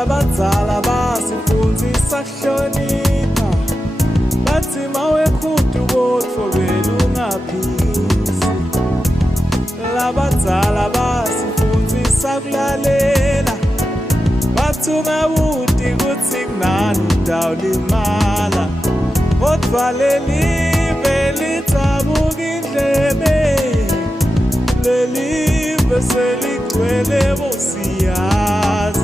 labadzala basifundzisa kuhlonipha, batsi mawekhuta kodvwa belungaphisi. Labadzala basifundzisa kulalela, batsi ungabuti kutsi kunani utawulimala, kodvwa lelive lidzabuka indlebe, lelive seligcwele bosiyazi.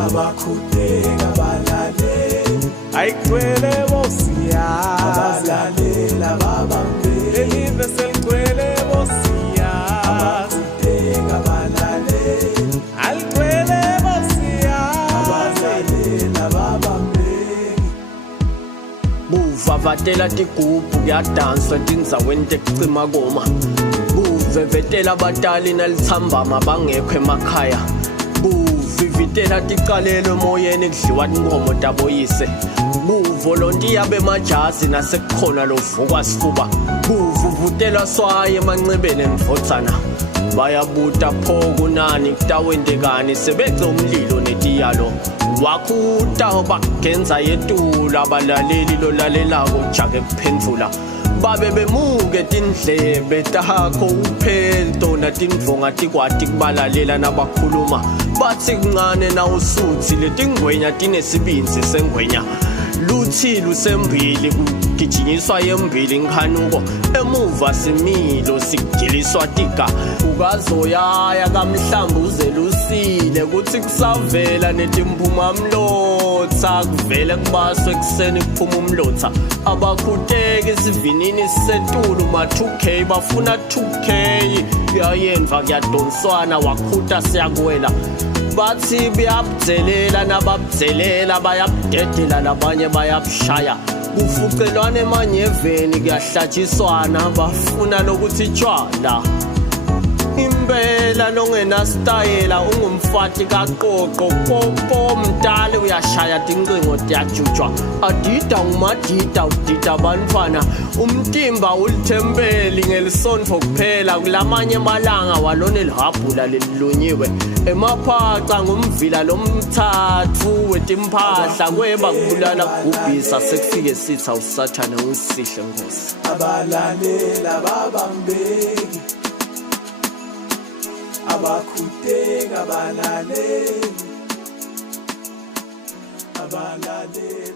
Abakhudeka balaleli, ayigcwele bosiyazi. Abalalela babambeli, lelive seligcwele bosiyazi. Abakhudeka balaleli, aligcwele bosiyazi. Abalalela babambeli. Buvavatela tigubhu kuyadanswa tindzaweni tekucima koma. Buvevetela batali nalitsambama bangekho emakhaya. Buvivitela ticalelo emoyeni kudliwa tinkhomo taboyise. Buvolontiya bemajazi nasekukhona lovukwa sifuba. Buvuvutela swaye emancebeni emvotsana. Bayabuta pho kunani kutawendekani sebece umlilo netiyalo. Wakhuta bagenza yetula abalaleli lolalelako jake kuphendvula. Babe bemuke tindlebe takho upheli tona tindvonga tikwati kubalalela nabakhuluma. Batsi kuncane na usuthi letingwenya tinesibinzi sengwenya. Luthi lusembili kugijinyiswa yembili nkhanuko. Emuva similo sigiliswa tiga. Ukazoyaya kamhlamba uze lusile kutsi kusavela netimphuma mlotsa. Kuvele kubaswe kuseni kuphuma umlotsa. Abakhuteki isivinini setulu ma 2K bafuna 2K. Kuyayendva kuyadonswana wakhuta siyakwela. Batsi biyabdzelela nababdzelela bayabdedela labanye bayabshaya. Kufucelwane emanyeveni kuyahlatshiswana bafuna lokuthi tshwala. Impela longena stayela ungumfati kaqoqo popo mdali uyashaya tincingo tiyajujwa. Adida umadida udida bantfwana. Umtimba ulithempeli ngelisonto kuphela kulamanye malanga walone lihabhula lelilunyiwe. Emaphaca ngumvila lomthathu wetimphahla kweba kubulala kubhisa sekufike sitha usathane usihle Nkosi. Abalalela babambeli, abakhudeka balaleli, abalaleli.